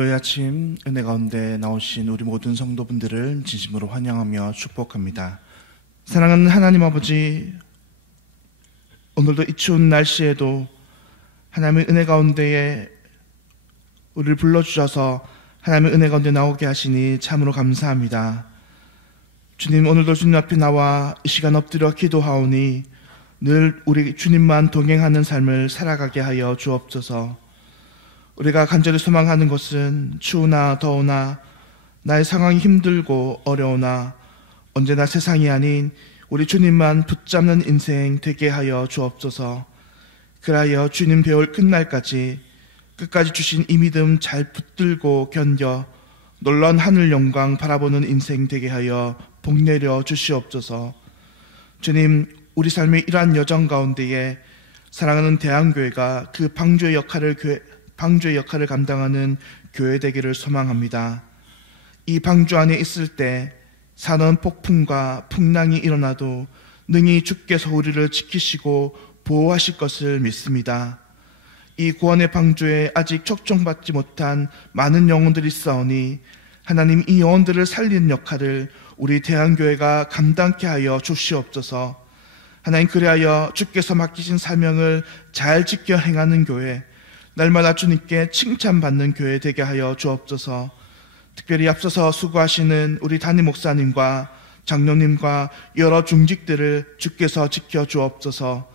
오늘도 이 아침 은혜 가운데 나오신 우리 모든 성도분들을 진심으로 환영하며 축복합니다. 사랑하는 하나님 아버지, 오늘도 이 추운 날씨에도 하나님의 은혜 가운데에 우리를 불러주셔서 하나님의 은혜 가운데 나오게 하시니 참으로 감사합니다. 주님, 오늘도 주님 앞에 나와 이 시간 엎드려 기도하오니 늘 우리 주님만 동행하는 삶을 살아가게 하여 주옵소서. 우리가 간절히 소망하는 것은 추우나 더우나 나의 상황이 힘들고 어려우나 언제나 세상이 아닌 우리 주님만 붙잡는 인생 되게 하여 주옵소서. 그라하여 주님 배울 끝날까지 끝까지 주신 이 믿음 잘 붙들고 견뎌 놀라운 하늘 영광 바라보는 인생 되게 하여 복내려 주시옵소서. 주님, 우리 삶의 이러한 여정 가운데에 사랑하는 대한교회가 그 방주의 역할을 감당하는 교회 되기를 소망합니다. 이 방주 안에 있을 때 사는 폭풍과 풍랑이 일어나도 능히 주께서 우리를 지키시고 보호하실 것을 믿습니다. 이 구원의 방주에 아직 촉종받지 못한 많은 영혼들이 있사오니 하나님, 이 영혼들을 살리는 역할을 우리 대한교회가 감당케 하여 주시옵소서. 하나님, 그리하여 주께서 맡기신 사명을 잘 지켜 행하는 교회, 날마다 주님께 칭찬받는 교회 되게 하여 주옵소서. 특별히 앞서서 수고하시는 우리 담임 목사님과 장로님과 여러 중직들을 주께서 지켜 주옵소서.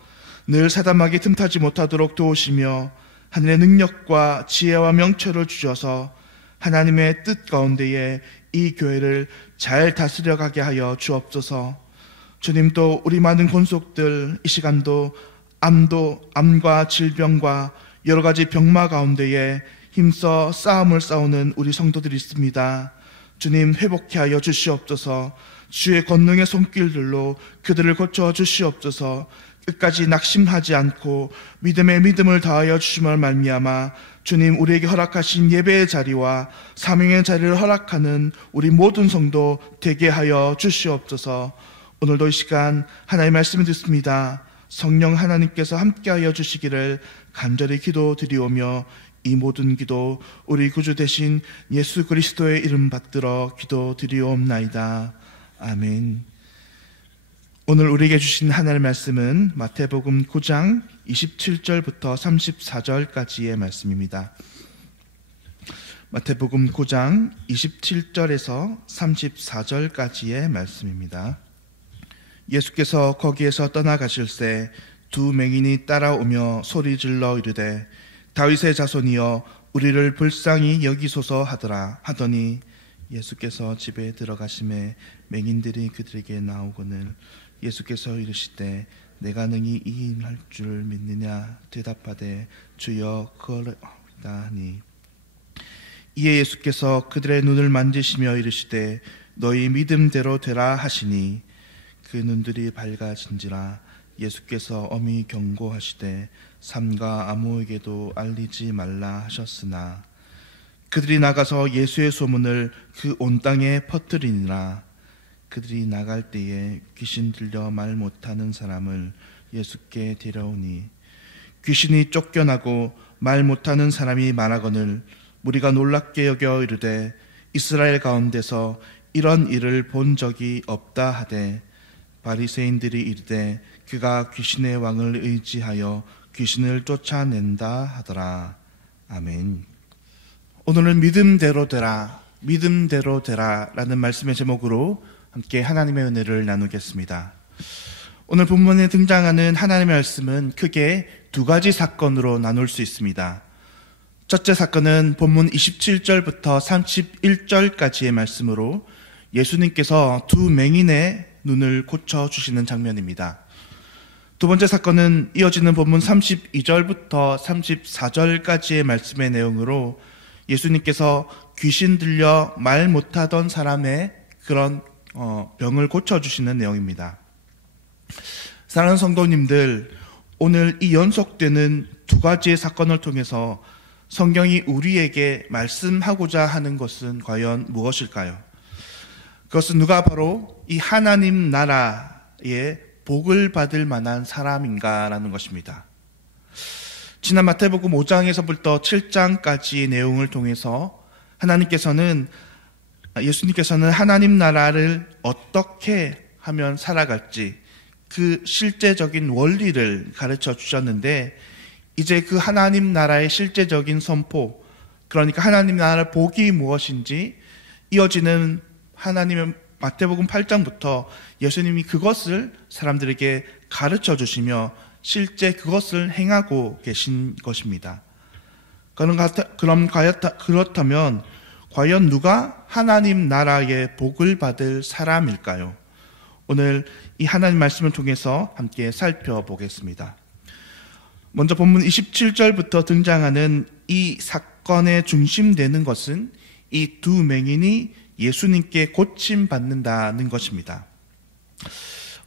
늘 사단마귀 틈타지 못하도록 도우시며 하늘의 능력과 지혜와 명철을 주셔서 하나님의 뜻 가운데에 이 교회를 잘 다스려가게 하여 주옵소서. 주님도 우리 많은 권속들 이 시간도 암과 질병과 여러 가지 병마 가운데에 힘써 싸움을 싸우는 우리 성도들이 있습니다. 주님, 회복케 하여 주시옵소서. 주의 권능의 손길들로 그들을 고쳐 주시옵소서. 끝까지 낙심하지 않고 믿음의 믿음을 다하여 주심을 말미암아 주님, 우리에게 허락하신 예배의 자리와 사명의 자리를 허락하는 우리 모든 성도 되게 하여 주시옵소서. 오늘도 이 시간 하나님의 말씀을 듣습니다. 성령 하나님께서 함께하여 주시기를 간절히 기도드리오며 이 모든 기도 우리 구주 되신 예수 그리스도의 이름 받들어 기도드리옵나이다. 아멘. 오늘 우리에게 주신 하나님의 말씀은 마태복음 9장 27절부터 34절까지의 말씀입니다. 마태복음 9장 27절에서 34절까지의 말씀입니다. 예수께서 거기에서 떠나가실새 두 맹인이 따라오며 소리질러 이르되 다윗의 자손이여 우리를 불쌍히 여기소서 하더니 예수께서 집에 들어가심에 맹인들이 그들에게 나오거늘 예수께서 이르시되 내가 능히 이 일 할 줄 믿느냐 대답하되 주여 그러하오이다 하니 이에 예수께서 그들의 눈을 만지시며 이르시되 너희 믿음대로 되라 하시니 그 눈들이 밝아진지라. 예수께서 엄히 경고하시되 삼가 아무에게도 알리지 말라 하셨으나 그들이 나가서 예수의 소문을 그 온 땅에 퍼뜨리니라. 그들이 나갈 때에 귀신 들려 말 못하는 사람을 예수께 데려오니 귀신이 쫓겨나고 말 못하는 사람이 많아거늘 무리가 놀랍게 여겨 이르되 이스라엘 가운데서 이런 일을 본 적이 없다 하되 바리새인들이 이르되 그가 귀신의 왕을 의지하여 귀신을 쫓아낸다 하더라. 아멘. 오늘은 믿음대로 되라 라는 말씀의 제목으로 함께 하나님의 은혜를 나누겠습니다. 오늘 본문에 등장하는 하나님의 말씀은 크게 두 가지 사건으로 나눌 수 있습니다. 첫째 사건은 본문 27절부터 31절까지의 말씀으로 예수님께서 두 맹인의 눈을 고쳐주시는 장면입니다. 두 번째 사건은 이어지는 본문 32절부터 34절까지의 말씀의 내용으로 예수님께서 귀신 들려 말 못하던 사람의 그런 병을 고쳐주시는 내용입니다. 사랑하는 성도님들, 오늘 이 연속되는 두 가지의 사건을 통해서 성경이 우리에게 말씀하고자 하는 것은 과연 무엇일까요? 그것은 누가 바로 이 하나님 나라의 복을 받을 만한 사람인가라는 것입니다. 지난 마태복음 5장에서부터 7장까지의 내용을 통해서 예수님께서는 하나님 나라를 어떻게 하면 살아갈지 그 실제적인 원리를 가르쳐 주셨는데, 이제 그 하나님 나라의 실제적인 선포, 그러니까 하나님 나라의 복이 무엇인지 이어지는 하나님의 마태복음 8장부터 예수님이 그것을 사람들에게 가르쳐 주시며 실제 그것을 행하고 계신 것입니다. 그렇다면 과연 누가 하나님 나라의 복을 받을 사람일까요? 오늘 이 하나님 말씀을 통해서 함께 살펴보겠습니다. 먼저 본문 27절부터 등장하는 이 사건의 중심되는 것은 이 두 맹인이 예수님께 고침받는다는 것입니다.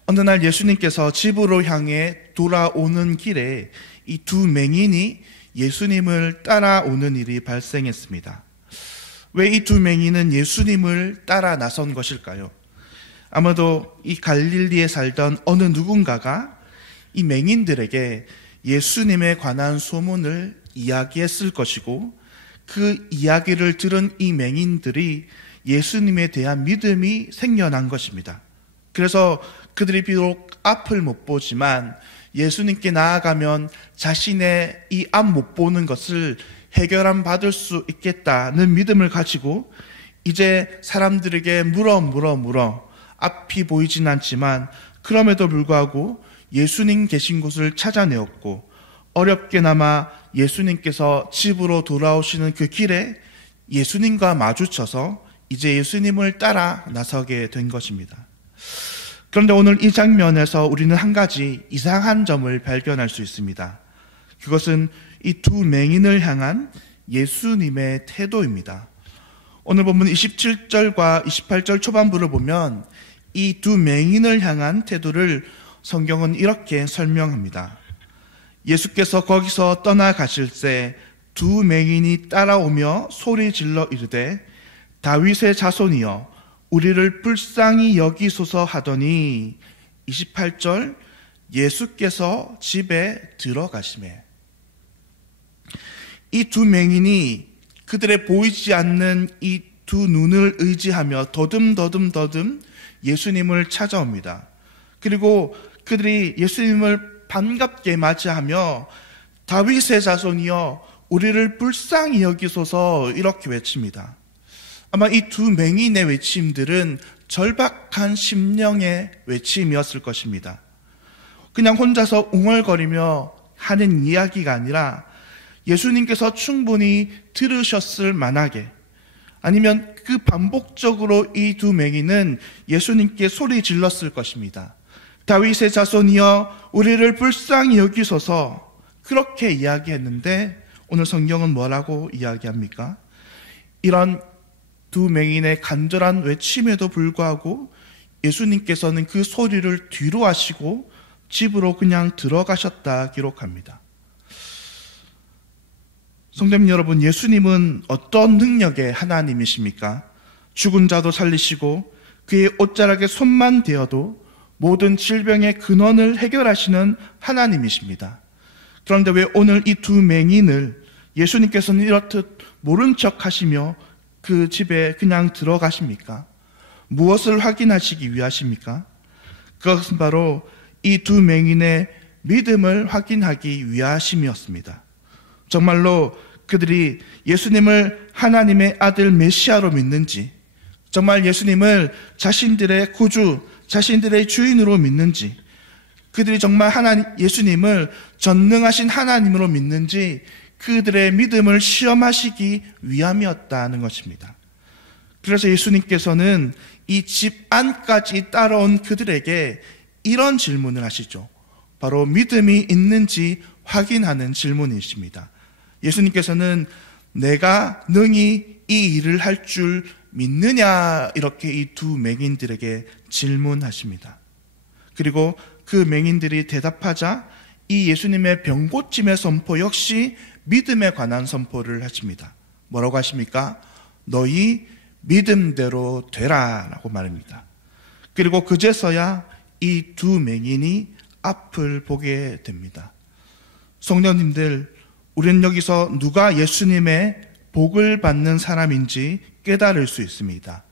어느 날 예수님께서 집으로 향해 돌아오는 길에 이 두 맹인이 예수님을 따라오는 일이 발생했습니다. 왜 이 두 맹인은 예수님을 따라 나선 것일까요? 아마도 이 갈릴리에 살던 어느 누군가가 이 맹인들에게 예수님에 관한 소문을 이야기했을 것이고, 그 이야기를 들은 이 맹인들이 예수님에 대한 믿음이 생겨난 것입니다. 그래서 그들이 비록 앞을 못 보지만 예수님께 나아가면 자신의 이 앞 못 보는 것을 해결함 받을 수 있겠다는 믿음을 가지고 이제 사람들에게 물어 앞이 보이진 않지만 그럼에도 불구하고 예수님 계신 곳을 찾아내었고, 어렵게나마 예수님께서 집으로 돌아오시는 그 길에 예수님과 마주쳐서 이제 예수님을 따라 나서게 된 것입니다. 그런데 오늘 이 장면에서 우리는 한 가지 이상한 점을 발견할 수 있습니다. 그것은 이 두 맹인을 향한 예수님의 태도입니다. 오늘 본문 27절과 28절 초반부를 보면 이 두 맹인을 향한 태도를 성경은 이렇게 설명합니다. 예수께서 거기서 떠나가실 때 두 맹인이 따라오며 소리 질러 이르되 다윗의 자손이여 우리를 불쌍히 여기소서 하더니, 28절, 예수께서 집에 들어가시매. 이 두 맹인이 그들의 보이지 않는 이 두 눈을 의지하며 더듬 예수님을 찾아옵니다. 그리고 그들이 예수님을 반갑게 맞이하며 다윗의 자손이여 우리를 불쌍히 여기소서 이렇게 외칩니다. 아마 이 두 맹인의 외침들은 절박한 심령의 외침이었을 것입니다. 그냥 혼자서 웅얼거리며 하는 이야기가 아니라 예수님께서 충분히 들으셨을 만하게, 아니면 그 반복적으로 이 두 맹인은 예수님께 소리 질렀을 것입니다. 다윗의 자손이여 우리를 불쌍히 여기소서, 그렇게 이야기했는데 오늘 성경은 뭐라고 이야기합니까? 이런 두 맹인의 간절한 외침에도 불구하고 예수님께서는 그 소리를 뒤로 하시고 집으로 그냥 들어가셨다 기록합니다. 성도님 여러분, 예수님은 어떤 능력의 하나님이십니까? 죽은 자도 살리시고 그의 옷자락에 손만 대어도 모든 질병의 근원을 해결하시는 하나님이십니다. 그런데 왜 오늘 이 두 맹인을 예수님께서는 이렇듯 모른 척 하시며 그 집에 그냥 들어가십니까? 무엇을 확인하시기 위하십니까? 그것은 바로 이 두 맹인의 믿음을 확인하기 위하심이었습니다. 정말로 그들이 예수님을 하나님의 아들 메시아로 믿는지, 정말 예수님을 자신들의 구주, 자신들의 주인으로 믿는지, 그들이 정말 예수님을 전능하신 하나님으로 믿는지 그들의 믿음을 시험하시기 위함이었다는 것입니다. 그래서 예수님께서는 이 집 안까지 따라온 그들에게 이런 질문을 하시죠. 바로 믿음이 있는지 확인하는 질문이십니다. 예수님께서는 내가 능히 이 일을 할 줄 믿느냐, 이렇게 이 두 맹인들에게 질문하십니다. 그리고 그 맹인들이 대답하자 이 예수님의 병고침의 선포 역시 믿음에 관한 선포를 하십니다. 뭐라고 하십니까? 너희 믿음대로 되라 라고 말합니다. 그리고 그제서야 이 두 맹인이 앞을 보게 됩니다. 성도님들, 우리는 여기서 누가 예수님의 복을 받는 사람인지 깨달을 수 있습니다.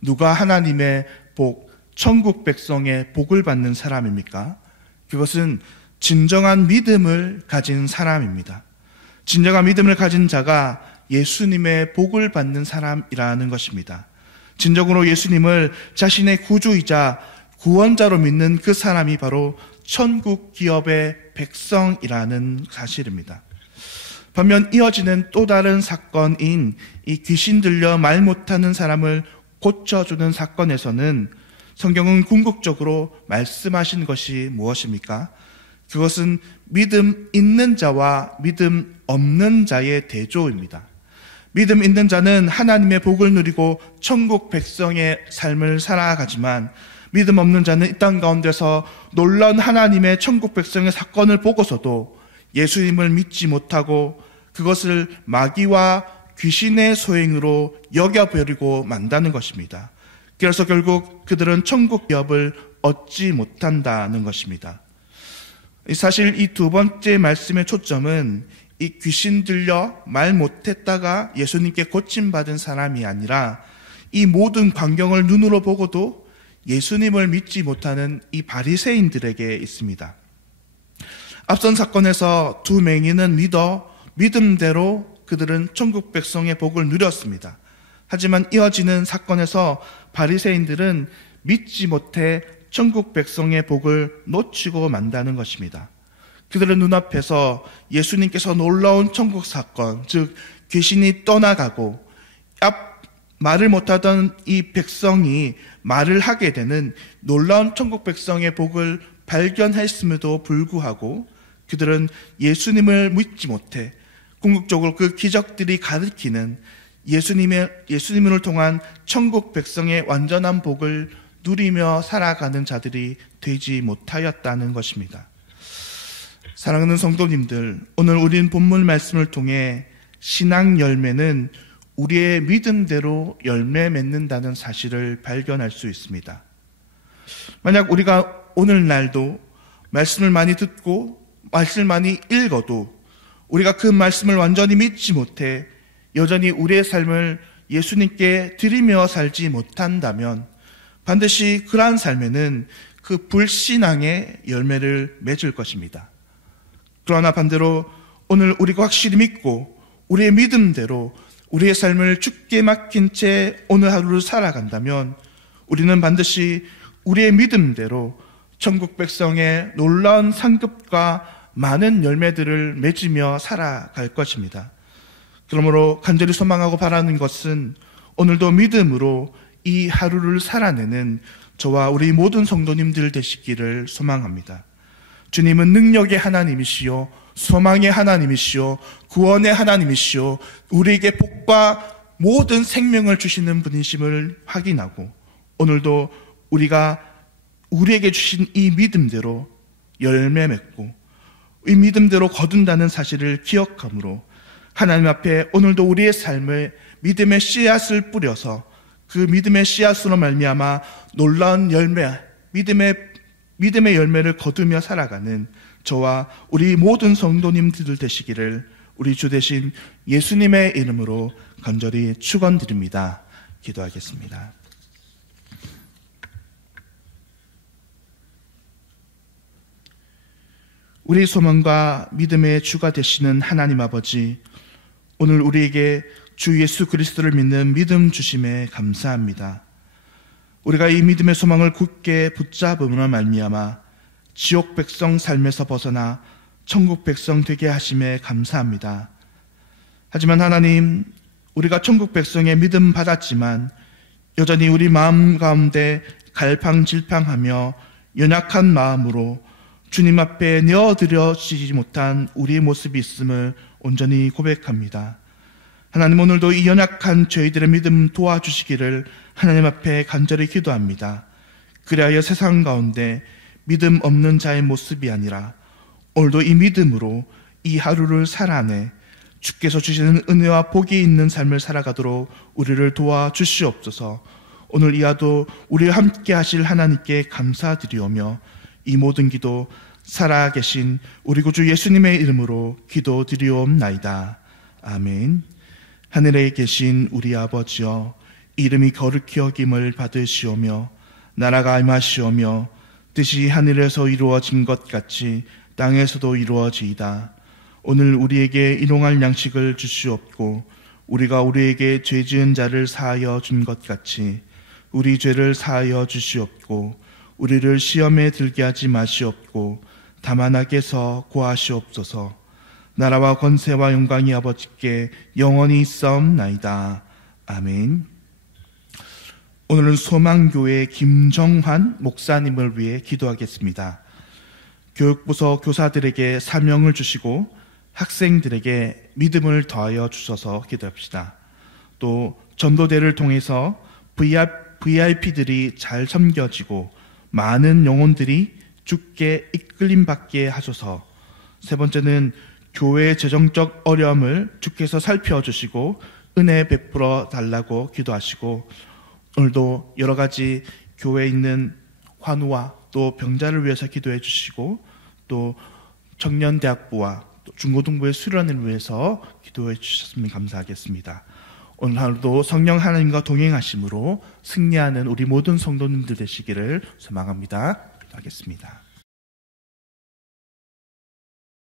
누가 하나님의 복, 천국 백성의 복을 받는 사람입니까? 그것은 진정한 믿음을 가진 사람입니다. 진정한 믿음을 가진 자가 예수님의 복을 받는 사람이라는 것입니다. 진정으로 예수님을 자신의 구주이자 구원자로 믿는 그 사람이 바로 천국 기업의 백성이라는 사실입니다. 반면 이어지는 또 다른 사건인 이 귀신 들려 말 못하는 사람을 고쳐주는 사건에서는 성경은 궁극적으로 말씀하신 것이 무엇입니까? 그것은 믿음 있는 자와 믿음 없는 자의 대조입니다. 믿음 있는 자는 하나님의 복을 누리고 천국 백성의 삶을 살아가지만 믿음 없는 자는 이 땅 가운데서 놀라운 하나님의 천국 백성의 사건을 보고서도 예수님을 믿지 못하고 그것을 마귀와 귀신의 소행으로 여겨버리고 만다는 것입니다. 그래서 결국 그들은 천국 기업을 얻지 못한다는 것입니다. 사실 이 두 번째 말씀의 초점은 이 귀신 들려 말 못했다가 예수님께 고침받은 사람이 아니라 이 모든 광경을 눈으로 보고도 예수님을 믿지 못하는 이 바리새인들에게 있습니다. 앞선 사건에서 두 맹인은 믿음대로 그들은 천국 백성의 복을 누렸습니다. 하지만 이어지는 사건에서 바리새인들은 믿지 못해 천국 백성의 복을 놓치고 만다는 것입니다. 그들의 눈앞에서 예수님께서 놀라운 천국 사건, 즉 귀신이 떠나가고 말을 못하던 이 백성이 말을 하게 되는 놀라운 천국 백성의 복을 발견했음에도 불구하고 그들은 예수님을 믿지 못해 궁극적으로 그 기적들이 가리키는 예수님을 통한 천국 백성의 완전한 복을 누리며 살아가는 자들이 되지 못하였다는 것입니다. 사랑하는 성도님들, 오늘 우리는 본문 말씀을 통해 신앙 열매는 우리의 믿음대로 열매 맺는다는 사실을 발견할 수 있습니다. 만약 우리가 오늘날도 말씀을 많이 듣고 말씀을 많이 읽어도 우리가 그 말씀을 완전히 믿지 못해 여전히 우리의 삶을 예수님께 드리며 살지 못한다면 반드시 그러한 삶에는 그 불신앙의 열매를 맺을 것입니다. 그러나 반대로 오늘 우리가 확실히 믿고 우리의 믿음대로 우리의 삶을 주께 맡긴 채 오늘 하루를 살아간다면 우리는 반드시 우리의 믿음대로 천국 백성의 놀라운 상급과 많은 열매들을 맺으며 살아갈 것입니다. 그러므로 간절히 소망하고 바라는 것은 오늘도 믿음으로 이 하루를 살아내는 저와 우리 모든 성도님들 되시기를 소망합니다. 주님은 능력의 하나님이시요 소망의 하나님이시요 구원의 하나님이시요 우리에게 복과 모든 생명을 주시는 분이심을 확인하고 오늘도 우리가 우리에게 주신 이 믿음대로 열매 맺고 이 믿음대로 거둔다는 사실을 기억함으로 하나님 앞에 오늘도 우리의 삶을 믿음의 씨앗을 뿌려서 그 믿음의 씨앗으로 말미암아 놀라운 열매, 믿음의 열매를 거두며 살아가는 저와 우리 모든 성도님들 되시기를 우리 주 되신 예수님의 이름으로 간절히 축원드립니다. 기도하겠습니다. 우리 소망과 믿음의 주가 되시는 하나님 아버지, 오늘 우리에게 주 예수 그리스도를 믿는 믿음 주심에 감사합니다. 우리가 이 믿음의 소망을 굳게 붙잡음으로 말미암아 지옥 백성 삶에서 벗어나 천국 백성 되게 하심에 감사합니다. 하지만 하나님, 우리가 천국 백성의 믿음 받았지만 여전히 우리 마음 가운데 갈팡질팡하며 연약한 마음으로 주님 앞에 내어드려지지 못한 우리의 모습이 있음을 온전히 고백합니다. 하나님, 오늘도 이 연약한 저희들의 믿음 도와주시기를 하나님 앞에 간절히 기도합니다. 그리하여 세상 가운데 믿음 없는 자의 모습이 아니라 오늘도 이 믿음으로 이 하루를 살아내 주께서 주시는 은혜와 복이 있는 삶을 살아가도록 우리를 도와주시옵소서. 오늘 이 하루 우리와 함께 하실 하나님께 감사드리오며 이 모든 기도 살아계신 우리 구주 예수님의 이름으로 기도드리옵나이다. 아멘. 하늘에 계신 우리 아버지여, 이름이 거룩히 여김을 받으시오며 나라가 임하시오며 뜻이 하늘에서 이루어진 것 같이 땅에서도 이루어지이다. 오늘 우리에게 일용할 양식을 주시옵고 우리가 우리에게 죄 지은 자를 사하여 준 것 같이 우리 죄를 사하여 주시옵고 우리를 시험에 들게 하지 마시옵고 다만 악에서 구하시옵소서. 나라와 권세와 영광이 아버지께 영원히 있사옵나이다. 아멘. 오늘은 소망교회 김정환 목사님을 위해 기도하겠습니다. 교육부서 교사들에게 사명을 주시고 학생들에게 믿음을 더하여 주셔서 기도합시다. 또 전도대를 통해서 VIP들이 잘 섬겨지고 많은 영혼들이 주께 이끌림 받게 하소서. 세 번째는 교회의 재정적 어려움을 주께서 살펴주시고 은혜 베풀어 달라고 기도하시고, 오늘도 여러 가지 교회에 있는 환우와 또 병자를 위해서 기도해 주시고, 또 청년대학부와 또 중고등부의 수련을 위해서 기도해 주셨으면 감사하겠습니다. 오늘 하루도 성령 하나님과 동행하심으로 승리하는 우리 모든 성도님들 되시기를 소망합니다. 기도하겠습니다.